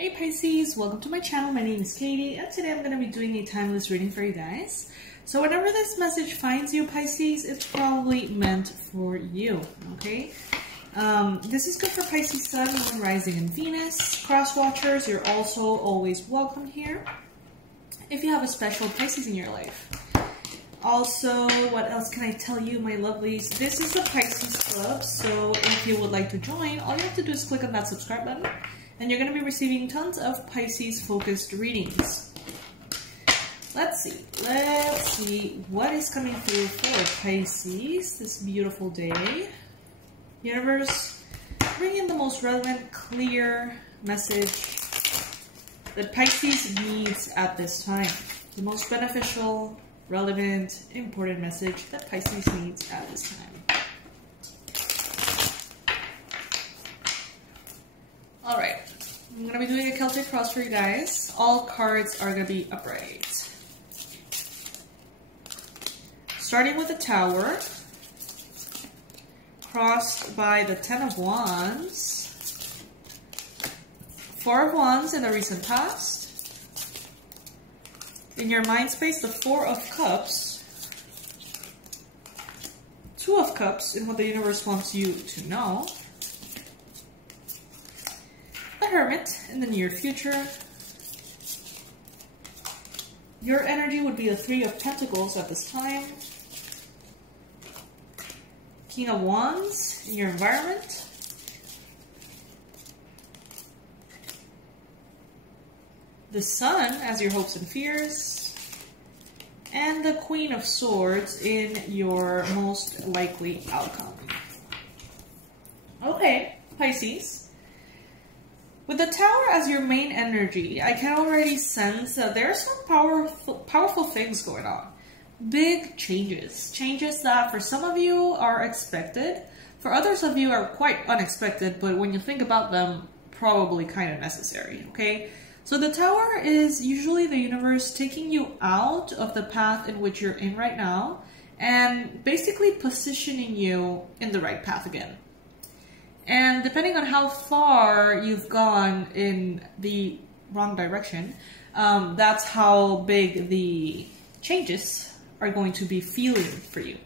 Hey Pisces, welcome to my channel. My name is Katie and today I'm going to be doing a timeless reading for you guys. So whenever this message finds you Pisces, it's probably meant for you, okay? This is good for Pisces Sun, Moon, Rising, and Venus. Cross watchers, you're also always welcome here if you have a special Pisces in your life. Also, what else can I tell you, my lovelies? This is the Pisces Club, so if you would like to join, all you have to do is click on that subscribe button, and you're going to be receiving tons of Pisces-focused readings. Let's see what is coming through for Pisces this beautiful day. Universe, bring in the most relevant, clear message that Pisces needs at this time. The most beneficial, relevant, important message that Pisces needs at this time. Alright, I'm going to be doing a Celtic cross for you guys. All cards are going to be upright. Starting with the Tower, crossed by the Ten of Wands, Four of Wands in the recent past. In your mind space, the Four of Cups, Two of Cups in what the universe wants you to know, the Hermit in the near future. Your energy would be the Three of Pentacles at this time, King of Wands in your environment, the Sun as your hopes and fears, and the Queen of Swords in your most likely outcome. Okay, Pisces. With the Tower as your main energy, I can already sense that there are some powerful things going on. Big changes. Changes that for some of you are expected, for others of you are quite unexpected, but when you think about them, probably kind of necessary, okay? So the Tower is usually the universe taking you out of the path in which you're in right now and basically positioning you in the right path again. And depending on how far you've gone in the wrong direction, that's how big the changes are going to be feeling for you.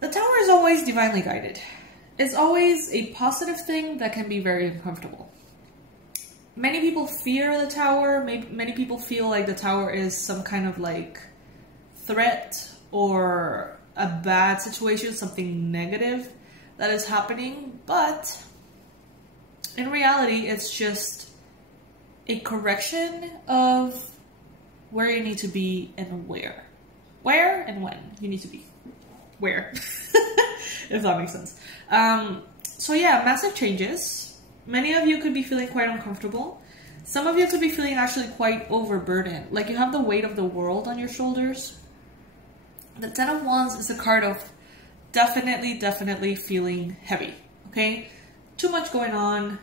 The Tower is always divinely guided. It's always a positive thing that can be very uncomfortable. Many people fear the Tower. Many people feel like the Tower is some kind of like threat or a bad situation, something negative that is happening. But in reality, it's just a correction of where you need to be and where. Where and when you need to be. Where, if that makes sense. So yeah, massive changes. Many of you could be feeling quite uncomfortable. Some of you could be feeling actually quite overburdened. Like you have the weight of the world on your shoulders. The Ten of Wands is a card of definitely feeling heavy, okay? Too much going on,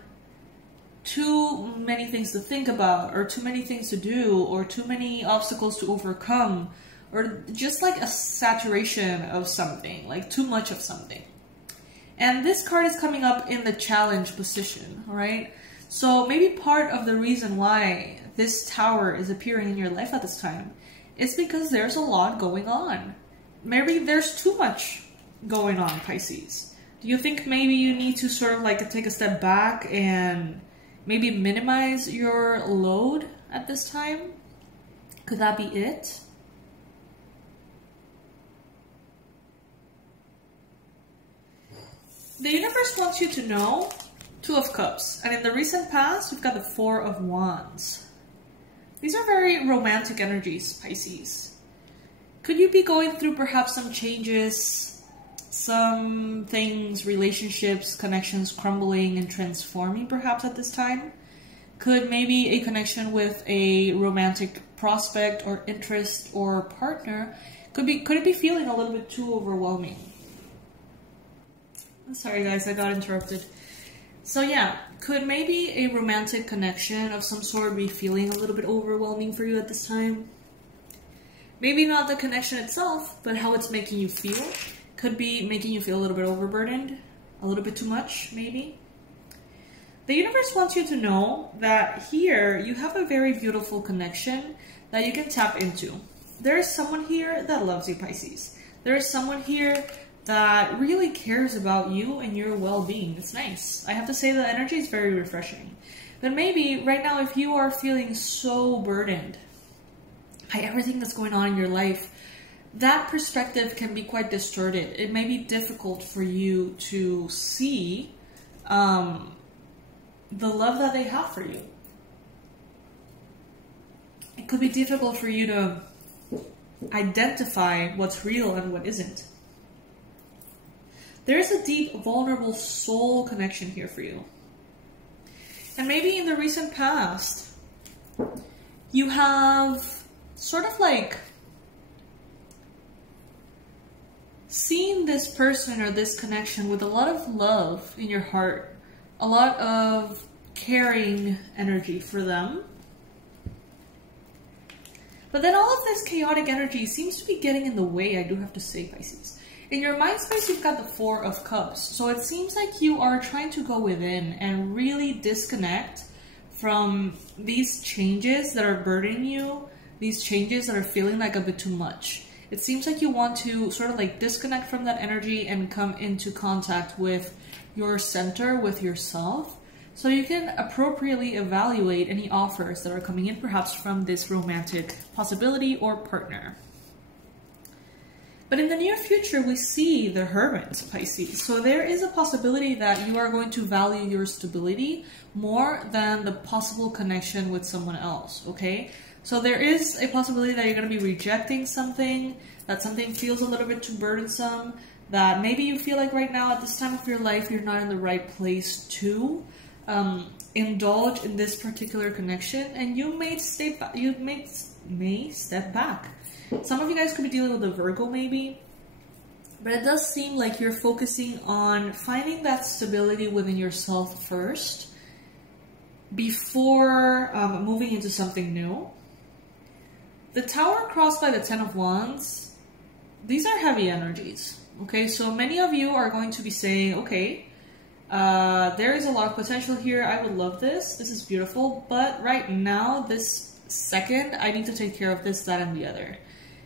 too many things to think about, or too many things to do, or too many obstacles to overcome, or just like a saturation of something, like too much of something. And this card is coming up in the challenge position, all right? So maybe part of the reason why this Tower is appearing in your life at this time is because there's a lot going on. Maybe there's too much going on, Pisces. Do you think maybe you need to sort of like take a step back and maybe minimize your load at this time? Could that be it? The universe wants you to know Two of Cups. And in the recent past, we've got the Four of Wands. These are very romantic energies, Pisces. Could you be going through perhaps some changes, some things, relationships, connections crumbling and transforming perhaps at this time? Could maybe a connection with a romantic prospect or interest or partner, could it be feeling a little bit too overwhelming? Sorry guys, I got interrupted. So yeah, could maybe a romantic connection of some sort be feeling a little bit overwhelming for you at this time? Maybe not the connection itself, but how it's making you feel. Could be making you feel a little bit overburdened, a little bit too much maybe. The universe wants you to know that here you have a very beautiful connection that you can tap into. There is someone here that loves you, Pisces. There is someone here that really cares about you and your well-being. It's nice. I have to say the energy is very refreshing. But maybe right now, if you are feeling so burdened by everything that's going on in your life, that perspective can be quite distorted. It may be difficult for you to see the love that they have for you. It could be difficult for you to identify what's real and what isn't. There is a deep, vulnerable soul connection here for you. And maybe in the recent past, you have sort of like seen this person or this connection with a lot of love in your heart, a lot of caring energy for them. But then all of this chaotic energy seems to be getting in the way, I do have to say, Pisces. In your mind space, you've got the Four of Cups. So it seems like you are trying to go within and really disconnect from these changes that are burdening you, these changes that are feeling like a bit too much. It seems like you want to sort of like disconnect from that energy and come into contact with your center, with yourself, so you can appropriately evaluate any offers that are coming in, perhaps from this romantic possibility or partner. But in the near future, we see the Hermit, Pisces. So there is a possibility that you are going to value your stability more than the possible connection with someone else, okay? So there is a possibility that you're going to be rejecting something, that something feels a little bit too burdensome, that maybe you feel like right now at this time of your life, you're not in the right place to indulge in this particular connection, and you may step back. Some of you guys could be dealing with a Virgo maybe, but it does seem like you're focusing on finding that stability within yourself first before moving into something new. The Tower crossed by the Ten of Wands, these are heavy energies, okay? So many of you are going to be saying, okay, there is a lot of potential here. I would love this. This is beautiful. But right now, this second, I need to take care of this, that, and the other.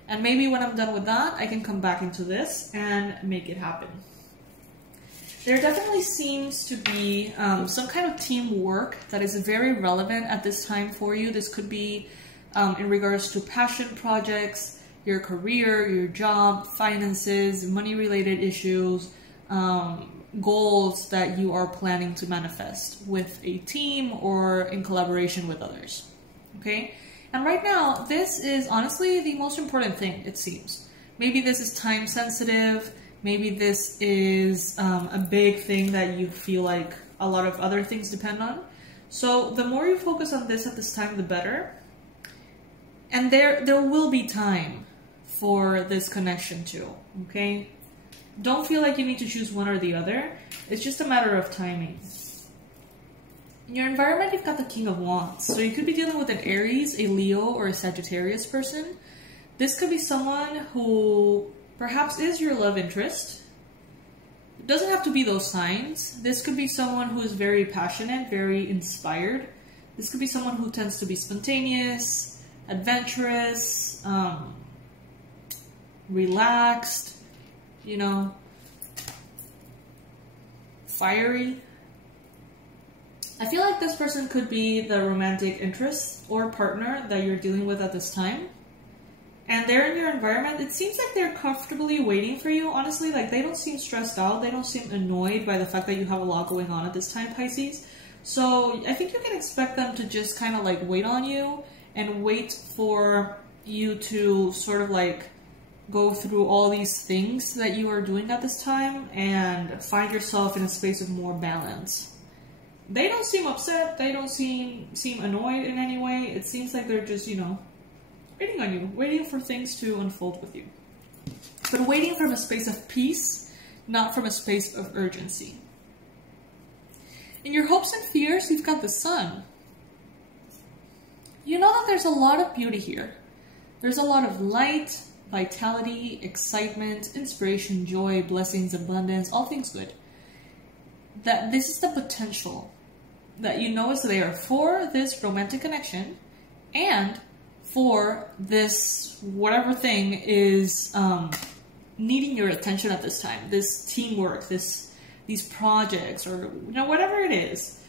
And maybe when I'm done with that, I can come back into this and make it happen. There definitely seems to be some kind of teamwork that is very relevant at this time for you. This could be in regards to passion projects, your career, your job, finances, money-related issues, goals that you are planning to manifest with a team or in collaboration with others, okay? And right now, this is honestly the most important thing, it seems. Maybe this is time sensitive, maybe this is a big thing that you feel like a lot of other things depend on. So the more you focus on this at this time, the better. And there will be time for this connection too, okay? Don't feel like you need to choose one or the other. It's just a matter of timing. In your environment, you've got the King of Wands. So you could be dealing with an Aries, a Leo, or a Sagittarius person. This could be someone who perhaps is your love interest. It doesn't have to be those signs. This could be someone who is very passionate, very inspired. This could be someone who tends to be spontaneous, adventurous, relaxed, you know, fiery. I feel like this person could be the romantic interest or partner that you're dealing with at this time. And they're in your environment. It seems like they're comfortably waiting for you. Honestly, like they don't seem stressed out. They don't seem annoyed by the fact that you have a lot going on at this time, Pisces. So I think you can expect them to just kind of like wait on you and wait for you to sort of like go through all these things that you are doing at this time and find yourself in a space of more balance. They don't seem upset. They don't seem annoyed in any way. It seems like they're just, you know, waiting on you, waiting for things to unfold with you. But waiting from a space of peace, not from a space of urgency. In your hopes and fears, you've got the Sun. You know that there's a lot of beauty here. There's a lot of light, vitality, excitement, inspiration, joy, blessings, abundance, all things good. That this is the potential that you know is there for this romantic connection and for this whatever thing is needing your attention at this time, this teamwork, these projects, or you know, whatever it is.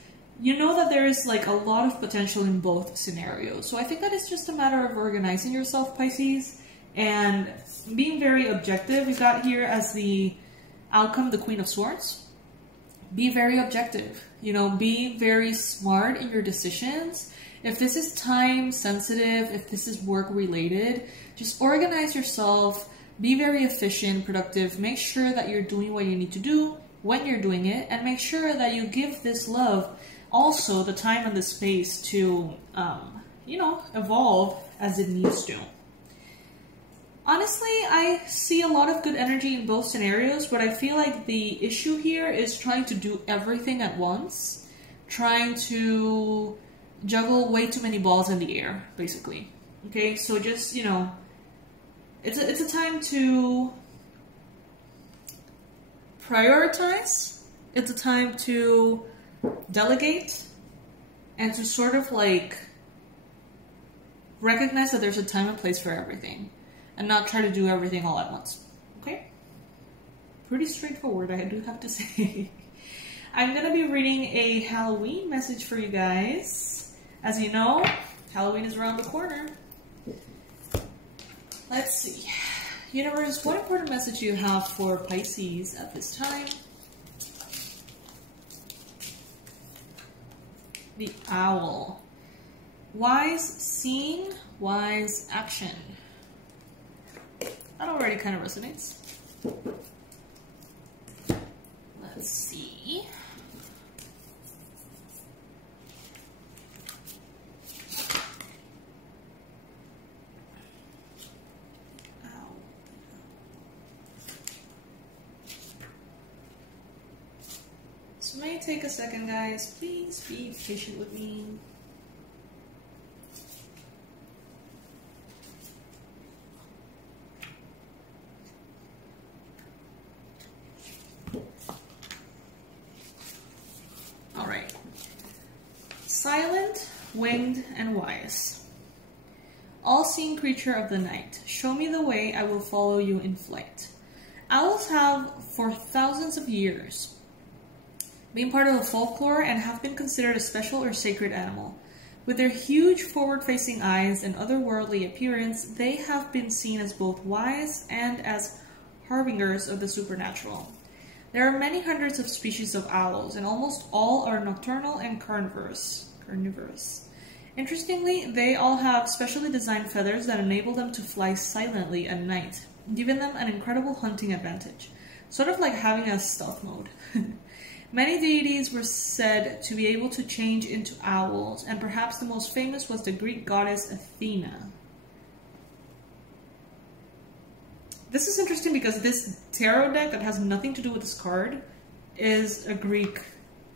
You know that there is like a lot of potential in both scenarios. So I think that it's just a matter of organizing yourself, Pisces, and being very objective. We got here as the outcome, the Queen of Swords. Be very objective, you know, be very smart in your decisions. If this is time sensitive, if this is work related, just organize yourself, be very efficient, productive, make sure that you're doing what you need to do when you're doing it, and make sure that you give this love also the time and the space to, you know, evolve as it needs to. Honestly, I see a lot of good energy in both scenarios, but I feel like the issue here is trying to do everything at once, trying to juggle way too many balls in the air, basically. Okay, so just, you know, it's a time to prioritize, it's a time to delegate, and to sort of like recognize that there's a time and place for everything, and not try to do everything all at once. Okay? Pretty straightforward, I do have to say. I'm gonna be reading a Halloween message for you guys. As you know, Halloween is around the corner. Let's see. Universe, what important message do you have for Pisces at this time? The Owl. Wise seeing, wise action. That already kind of resonates. Let's see. This may take a second, guys. Please be patient with me. Alright. Silent, winged, and wise. All-seeing creature of the night, show me the way, I will follow you in flight. Owls have, for thousands of years, been part of the folklore and have been considered a special or sacred animal. With their huge forward-facing eyes and otherworldly appearance, they have been seen as both wise and as harbingers of the supernatural. There are many hundreds of species of owls, and almost all are nocturnal and carnivorous. Interestingly, they all have specially designed feathers that enable them to fly silently at night, giving them an incredible hunting advantage, sort of like having a stealth mode. Many deities were said to be able to change into owls, and perhaps the most famous was the Greek goddess Athena. This is interesting because this tarot deck that has nothing to do with this card is a Greek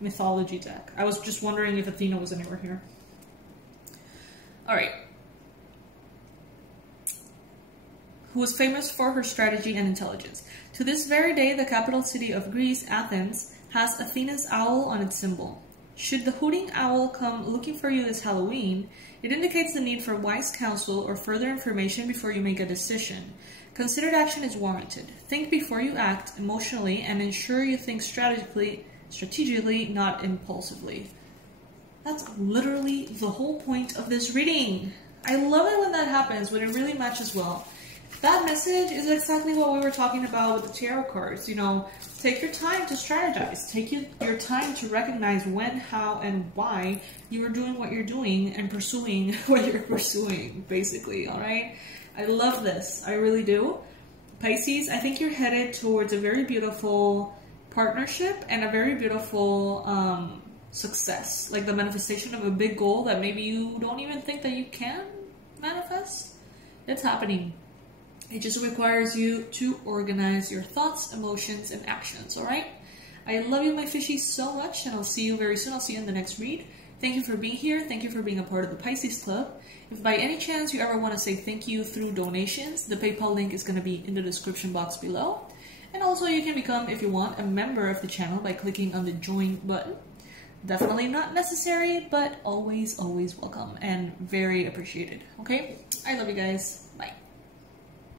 mythology deck. I was just wondering if Athena was anywhere here. Alright. Who was famous for her strategy and intelligence. To this very day, the capital city of Greece, Athens, has Athena's owl on its symbol. Should the hooting owl come looking for you this Halloween, it indicates the need for wise counsel or further information before you make a decision. Considered action is warranted. Think before you act emotionally and ensure you think strategically, not impulsively. That's literally the whole point of this reading. I love it when that happens, when it really matches well. That message is exactly what we were talking about with the tarot cards. You know, take your time to strategize. Take your time to recognize when, how, and why you are doing what you're doing and pursuing what you're pursuing, basically, all right? I love this. I really do. Pisces, I think you're headed towards a very beautiful partnership and a very beautiful success. Like the manifestation of a big goal that maybe you don't even think that you can manifest. It's happening. It just requires you to organize your thoughts, emotions, and actions, alright? I love you, my fishies, so much, and I'll see you very soon. I'll see you in the next read. Thank you for being here. Thank you for being a part of the Pisces Club. If by any chance you ever want to say thank you through donations, the PayPal link is going to be in the description box below. And also you can become, if you want, a member of the channel by clicking on the join button. Definitely not necessary, but always, always welcome and very appreciated. Okay? I love you guys.